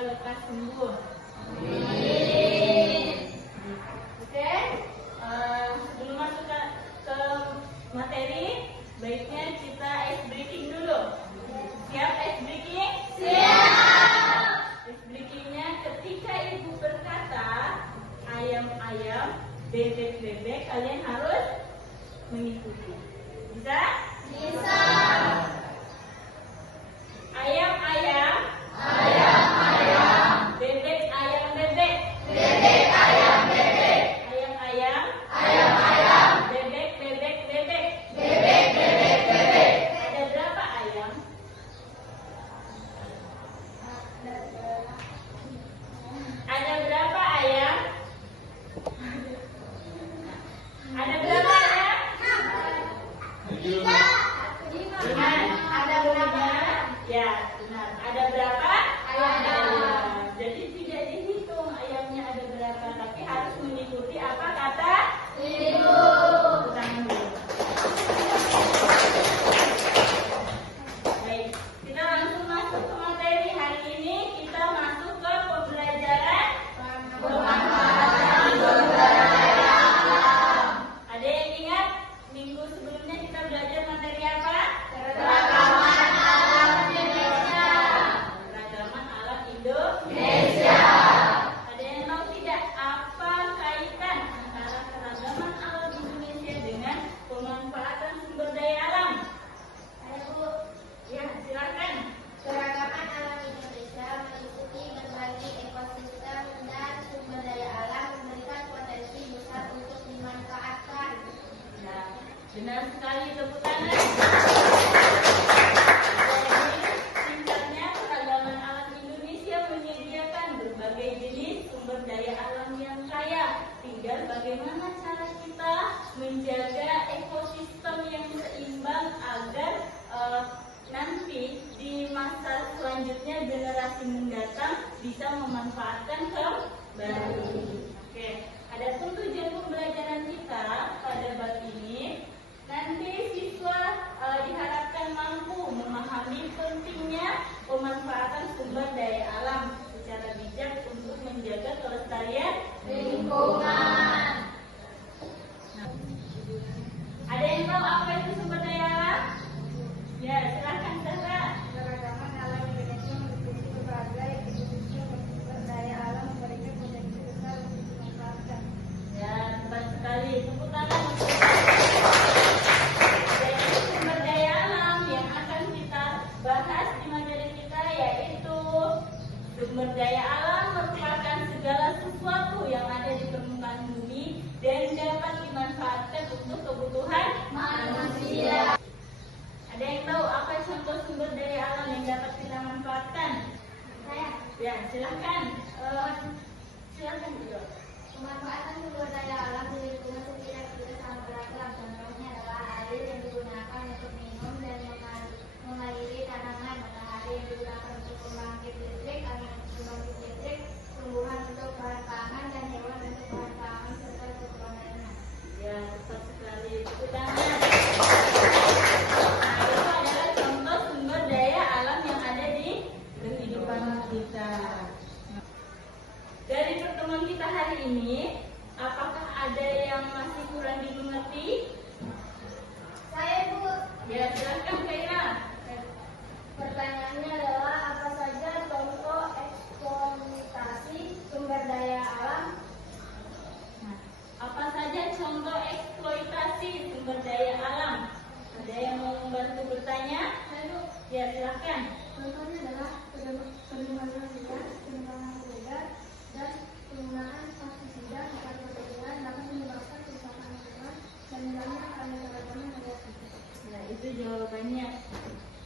lekas sembuh. Oke, sebelum masuk ke materi, baiknya kita ice breaking dulu. Siap ice breaking? Siap. Ice breakingnya ketika ibu berkata ayam-ayam, bebek-bebek, kalian harus mengikuti. Bisa? Bisa. Ayam-ayam, ayam-ayam, bebek ayam bebek, bebek ayam bebek, ayam-ayam, ayam-ayam, bebek-bebek bebek, bebek-bebek bebek. Ada berapa ayam? Ada berapa ayam? Ada berapa ayam? 5. Ada berapa? Ya, benar. Ada berapa? Ayam. Jadi tidak dihitung ayamnya ada berapa, tapi harus mengikuti apa kata ibu. Tangan dulu. Baik, kita langsung masuk ke materi. Hari ini kita masuk ke pembelajaran pemanfaatan sumber daya alam. Ada yang ingat minggu sebelumnya kita belajar materi apa? Keragaman alam Indonesia. Keragaman alam Indonesia. Ada yang tahu tidak apa kaitan antara keragaman alam Indonesia dengan pemanfaatan sumber daya alam? Ayo Bu. Ya, silakan. Keragaman alam Indonesia meliputi berbagai ekosistem dan sumber daya alam memberikan potensi besar untuk dimanfaatkan. Ya, benar sekali, tepuk tangan. Jadi, singkatnya, keragaman alam Indonesia menyediakan berbagai jenis sumber daya alam yang kaya. Tinggal bagaimana cara kita menjaga ekosistem yang seimbang agar nanti di masa selanjutnya generasi mendatang bisa memanfaatkan kembali. Oke, adapun tujuan pembelajaran kita pada bab ini, nanti siswa diharapkan mampu memahami pentingnya pemanfaatan sumber daya alam secara bijak untuk menjaga kelestarian lingkungan. Ada yang tahu apa itu sumber daya alam? Ya, silakan Sarah. Keragaman alam Indonesia meliputi berbagai ekosistem dan sumber daya alam memberikan potensi besar untuk dimanfaatkan. Ya, tepat sekali. Tepuk tangan. Jadi, sumber daya alam yang akan kita bahas di materi kita yaitu sumber daya alam merupakan segala sesuatu yang ada di permukaan bumi dan dapat dimanfaatkan untuk kebutuhan manusia. Ada yang tahu apa contoh sumber daya alam yang dapat kita manfaatkan? Saya, Ya, silakan. Silakan juga. pemanfaatan sumber daya alam di lingkungan sekitar kita sangat beragam. Contohnya adalah air yang digunakan untuk minum dan mengairi tanaman, matahari yang digunakan untuk pembangkit listrik, angin untuk pembangkit listrik, tumbuhan untuk bahan pangan, dan hewan untuk bahan pangan serta kebutuhan lainnya. Ya, tepat sekali. Tepuk tangan. Nah, itu adalah contoh sumber daya alam yang ada di kehidupan kita. Dari pertemuan kita hari ini, apakah ada yang masih kurang dimengerti? Saya Bu, Ya, silakan Kaira. pertanyaannya adalah apa saja contoh eksploitasi sumber daya alam? Nah, apa saja contoh eksploitasi sumber daya alam? Ada yang mau membantu bertanya? Ya, silakan. Contohnya adalah penebangan liar, penebangan ilegal, dan penggunaan pestisida agar perkebunan dapat menyebabkan kerusakan lingkungan dan hilangnya keanekaragaman hayati. Nah, itu jawabannya.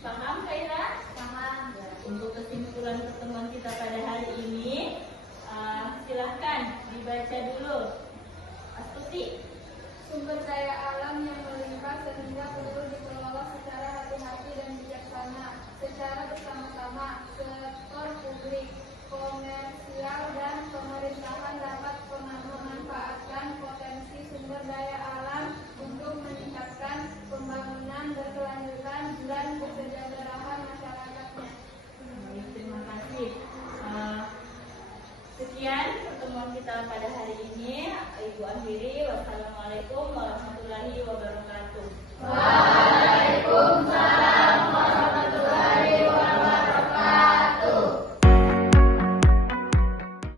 Paham, Kaira? Paham. Ya, untuk kesimpulan pertemuan kita pada hari ini, silahkan dibaca dulu. Astuti. Sumber daya alam yang melimpah sehingga perlu dikelola secara hati-hati dan bijaksana, secara bersama-sama, sektor publik, komersial, dan pemerintahan dapat memanfaatkan potensi sumber daya alam untuk meningkatkan pembangunan berkelanjutan dan kesejahteraan masyarakatnya. Terima kasih. Wassalamualaikum warahmatullahi wabarakatuh.